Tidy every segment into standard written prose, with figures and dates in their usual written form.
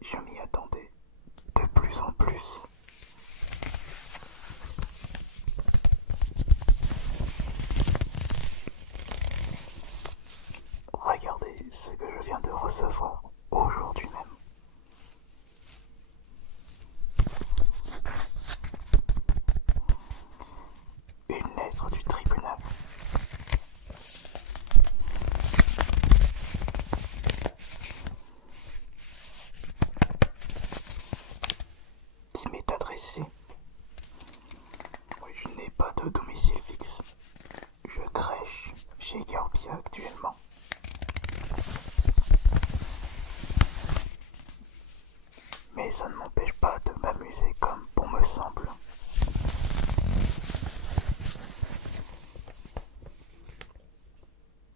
Je m'y attendais de plus en plus. Regardez ce que je viens de recevoir aujourd'hui même. Une lettre du tribunal. Qui m'est adressée. Oui, je n'ai pas de domicile fixe. Je crèche chez Gerbia actuellement. Mais ça ne m'empêche pas de m'amuser comme bon me semble.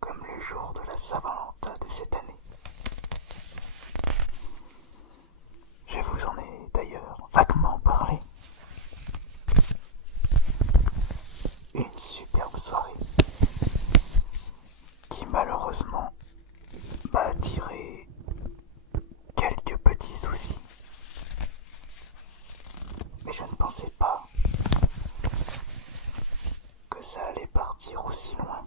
Comme le jour de la Saint-Valentin de cette année. Je vous en ai d'ailleurs vaguement parlé. Une superbe soirée qui malheureusement m'a attiré quelques petits soucis. Mais je ne pensais pas que ça allait partir aussi loin.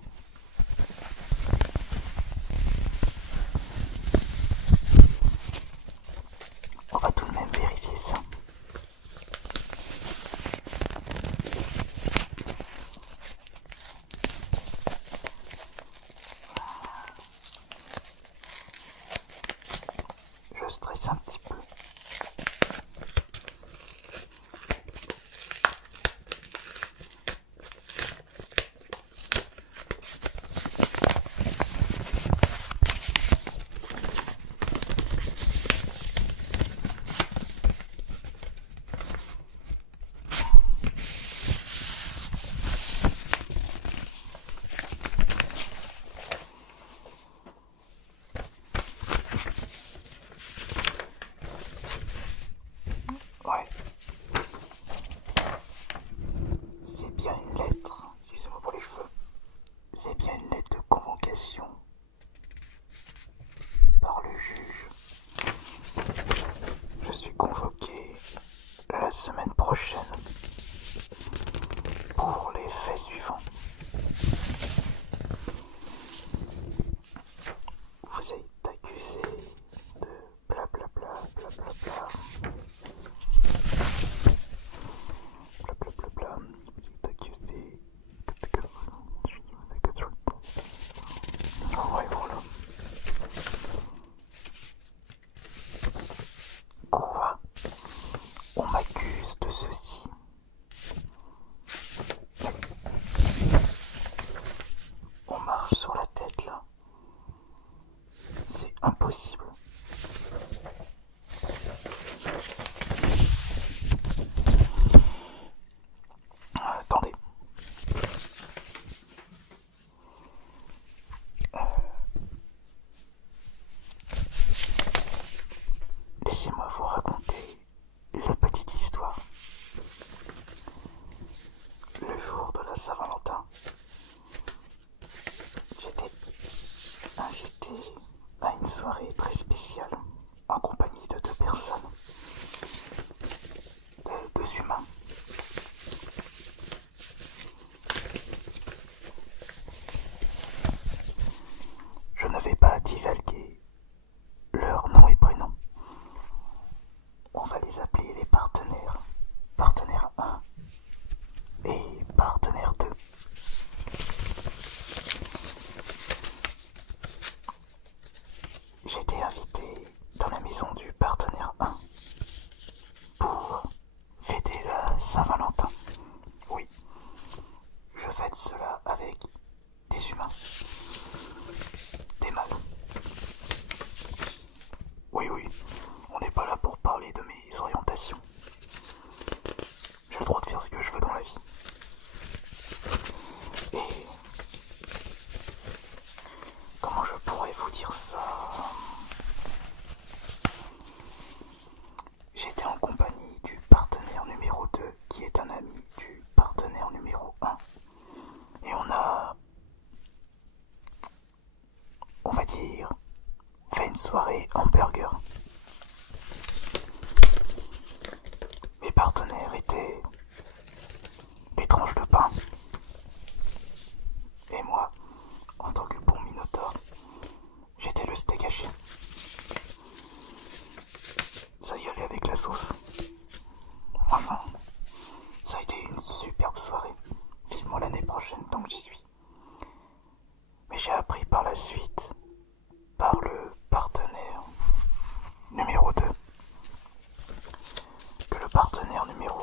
On va tout de même vérifier ça. Je stresse un petit peu. Ouais. C'est bien une lettre, excusez-moi pour les cheveux, c'est bien une lettre de convocation par le juge. Je suis convoqué la semaine prochaine pour les faits suivants. Vous êtes accusé de blablabla, blablabla. Blablabla, vous êtes accusé. Ah ouais, voilà. Quoi? On m'accuse de ceci. On marche sur la tête là. C'est impossible. Attendez. Laissez-moi vous raconter la petite histoire. Le jour de la Saint-Valentin, j'étais invité à une soirée très spéciale en compagnie de deux personnes, de deux humains. Je ne vais pas divulguer leur nom et prénom.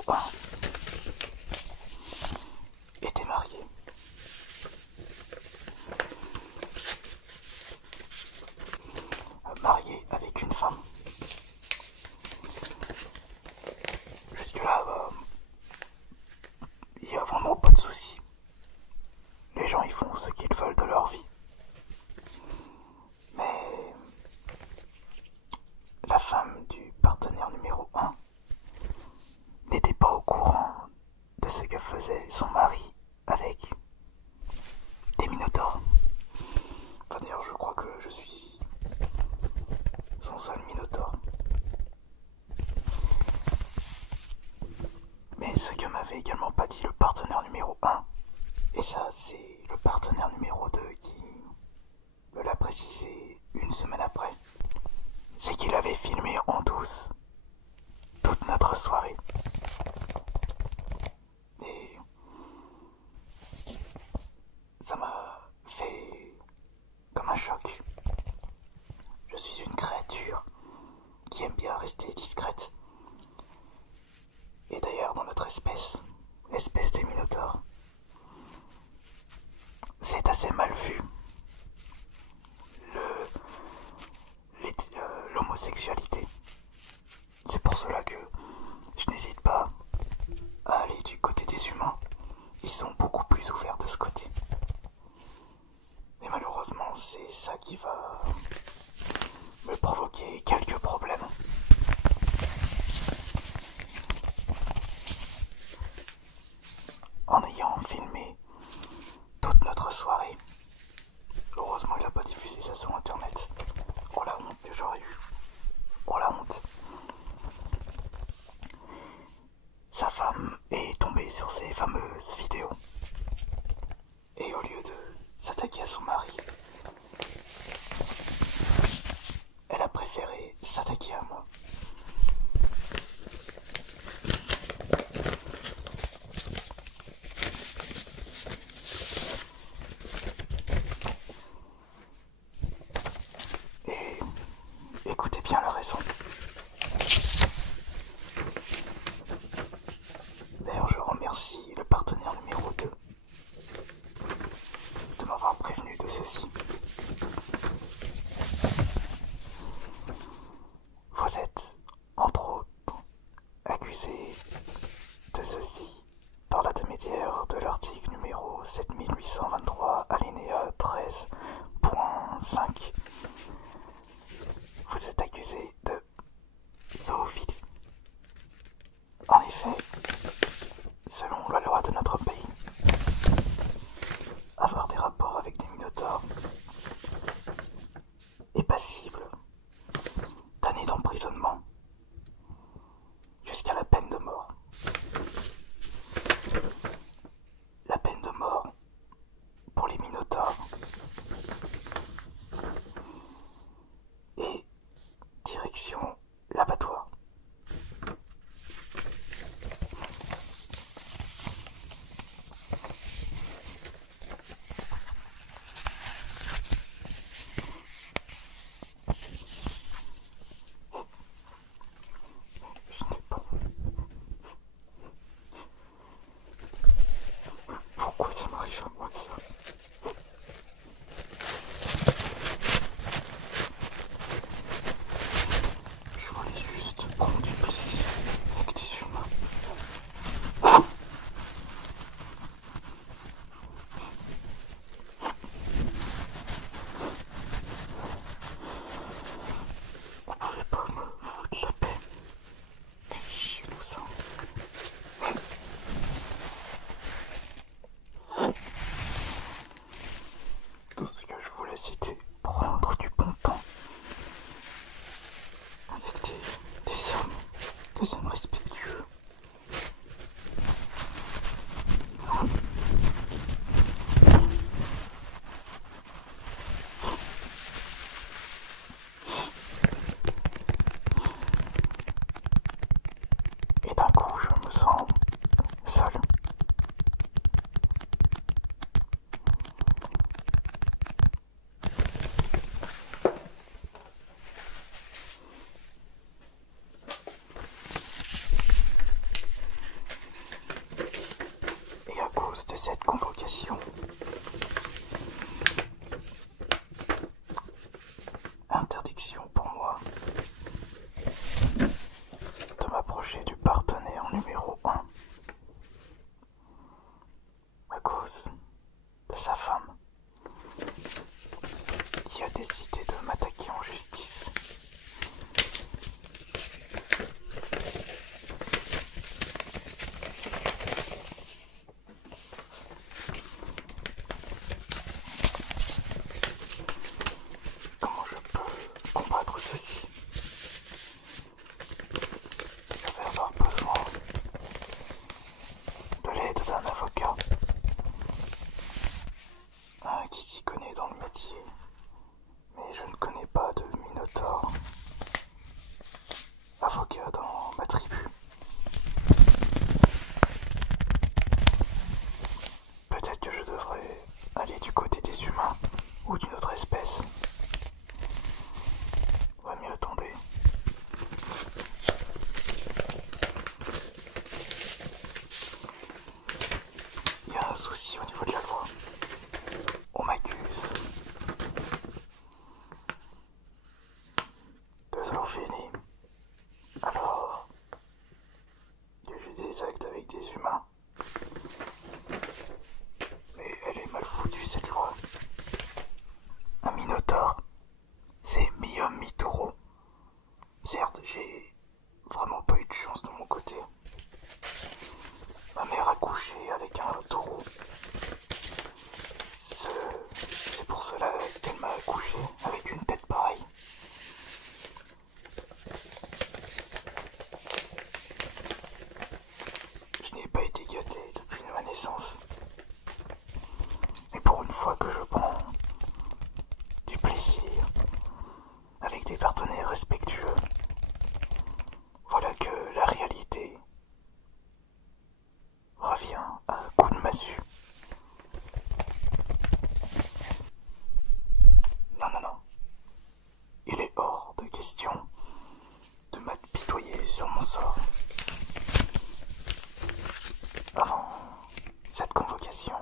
numéro 1 était marié. Marié avec une femme. Jusque-là, il n'y a vraiment pas de souci. Les gens ils font ce qu'ils veulent de leur vie. Mais la femme du partenaire numéro 1 n'était pas au courant de ce que faisait son mari avec des minotaures. Enfin, d'ailleurs, je crois que je suis son seul minotaure. Mais ce que m'avait également pas dit le partenaire numéro 1, et ça c'est le partenaire numéro 2 qui me l'a précisé une semaine après, c'est qu'il avait filmé en douce toute notre soirée. Et ça m'a fait comme un choc. Je suis une créature qui aime bien rester discrète. Et d'ailleurs dans notre espèce, l'espèce des minotaures, c'est assez mal vu l'homosexualité. C'est pour cela que je n'hésite pas à aller du côté des humains. Ils sont beaucoup plus ouverts de ce côté. Mais malheureusement, c'est ça qui va me provoquer quelques problèmes. En ayant filmé toute notre soirée, heureusement il n'a pas diffusé ça sur internet. Oh la honte que j'aurais eu. Oh la honte. Sa femme est tombée sur ces fameuses vidéos. Et au lieu de s'attaquer à son mari, elle a préféré s'attaquer à moi. Et écoutez bien la raison. D'ailleurs, je remercie le partenaire numéro 2 de m'avoir prévenu de ceci. Vous êtes, entre autres, accusé de ceci par l'intermédiaire de l'article numéro 7823 alinéa 13.5. Vous êtes accusé de zoophilie. En effet, selon la loi de notre pays, avoir des rapports avec des minotaures est passible d'années d'emprisonnement jusqu'à la peine de mort. La peine de mort pour les minotaures et direction l'abattoir. Je n'ai pas. Pourquoi ça m'arrive à moi ça? Je voulais juste prendre du plaisir avec des humains. Vous pouvez pas me foutre la paix. Chez nous ça. Tout ce que je voulais c'était prendre du bon temps avec des hommes respectueux. Et d'un coup je me sens seul. cas dans ma tribu. Peut-être que je devrais aller du côté des humains ou d'une autre espèce. Va mieux, attendez. Il y a un souci au niveau de la loi. On m'accuse de zoophilie. Alors, j'ai fait des actes avec des humains. Mais elle est mal foutue cette loi. Un minotaure, c'est mi-homme mi-taureau. Certes, j'ai vraiment pas eu de chance de mon côté. Ma mère a couché avec un taureau. C'est pour cela qu'elle m'a accouché avec une tête pareille. Je n'ai pas été gâté depuis ma naissance. Et pour une fois que je prends du plaisir avec des partenaires respectueux, voilà que la réalité revient à un coup de massue. Non, non, non. Il est hors de question de m'apitoyer sur mon sort. Avant cette convocation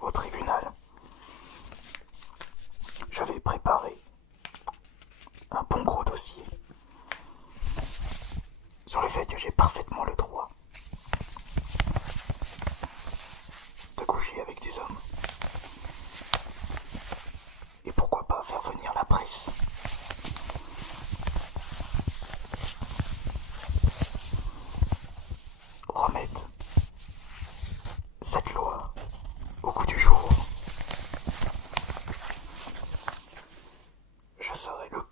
au tribunal, je vais préparer un bon gros dossier sur le fait que j'ai parfaitement le droit de coucher avec des hommes. Et pourquoi pas faire venir la presse. Remettre cette loi au goût du jour. Je serai le